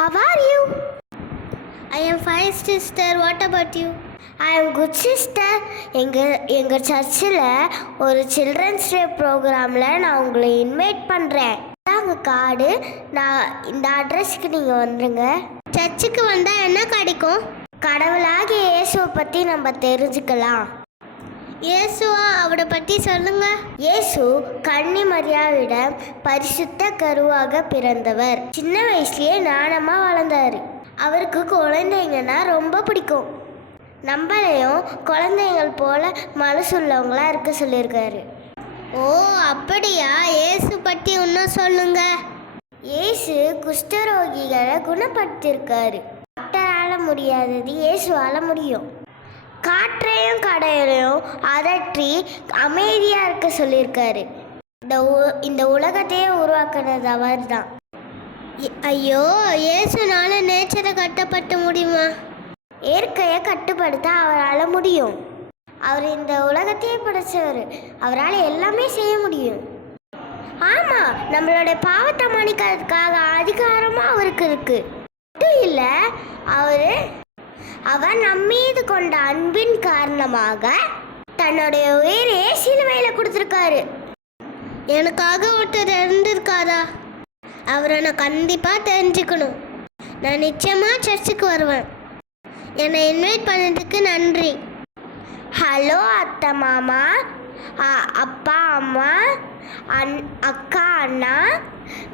How are you? I am fine, sister. What about you? I am good, sister. எங்கள் சர்ச்சில் ஒரு children's day ப்ரோக்ராமில் நான் உங்களை இன்வைட் பண்ணுறேன். உங்கள் கார்டு. நான் இந்த அட்ரஸ்க்கு நீங்கள் வந்துடுங்க. சர்ச்சுக்கு வந்தால் என்ன கிடைக்கும்? கடவுளாகிய இயேசுவை பற்றி நம்ம தெரிஞ்சுக்கலாம். இயேசுவா? அவரை பற்றி சொல்லுங்க. இயேசு கன்னி மரியாவிடம் பரிசுத்த கருவாக பிறந்தவர். சின்ன வயசுலயே ஞானமா வளர்ந்தாரு. அவருக்கு குழந்தைங்கன்னா ரொம்ப பிடிக்கும். நம்மளையும் குழந்தைகள் போல மனசுள்ளவங்களா இருக்க சொல்லியிருக்காரு. ஓ அப்படியா? இயேசு பற்றி இன்னும் சொல்லுங்க. இயேசு குஷ்டரோகிகளை குணப்படுத்தியிருக்காரு. டாக்டரால முடியாதது இயேசுவால முடியும். காற்றையும் கடலையும் அதற்றி அமைதியாக இருக்க சொல்லியிருக்காரு. இந்த உலகத்தையே உருவாக்குனது அவர் தான். ஐயோ, இயேசுனால நேச்சரை கட்டப்பட்ட முடியுமா? இயற்கையை கட்டுப்படுத்த அவரால் முடியும். அவர் இந்த உலகத்தையே படைச்சவர். அவரால் எல்லாமே செய்ய முடியும். ஆமாம், நம்மளோட பாவத்தை மன்னிக்கிறதுக்காக அதிகாரமாக அவருக்கு இருக்கு. மட்டும் இல்லை, அவர் நம்மீது கொண்ட அன்பின் காரணமாக தன்னுடைய உயிரையே சிலுவையில் கொடுத்துருக்காரு. எனக்காக ஒருத்தர் இருந்திருக்காரா? அவரை நான் கண்டிப்பாக தெரிஞ்சுக்கணும். நான் நிச்சயமாக சர்ச்சுக்கு வருவேன். என்னை இன்வைட் பண்ணதுக்கு நன்றி. ஹலோ அத்தை மாமா, அப்பா அம்மா, அக்கா அண்ணா,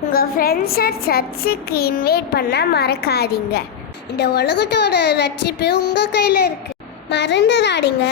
உங்கள் ஃப்ரெண்ட்ஸை சர்ச்சுக்கு இன்வைட் பண்ண மறக்காதீங்க. இந்த உலகத்தோட ரட்சிப்பு உங்கள் கையில் இருக்கு. மறந்துடாதீங்க.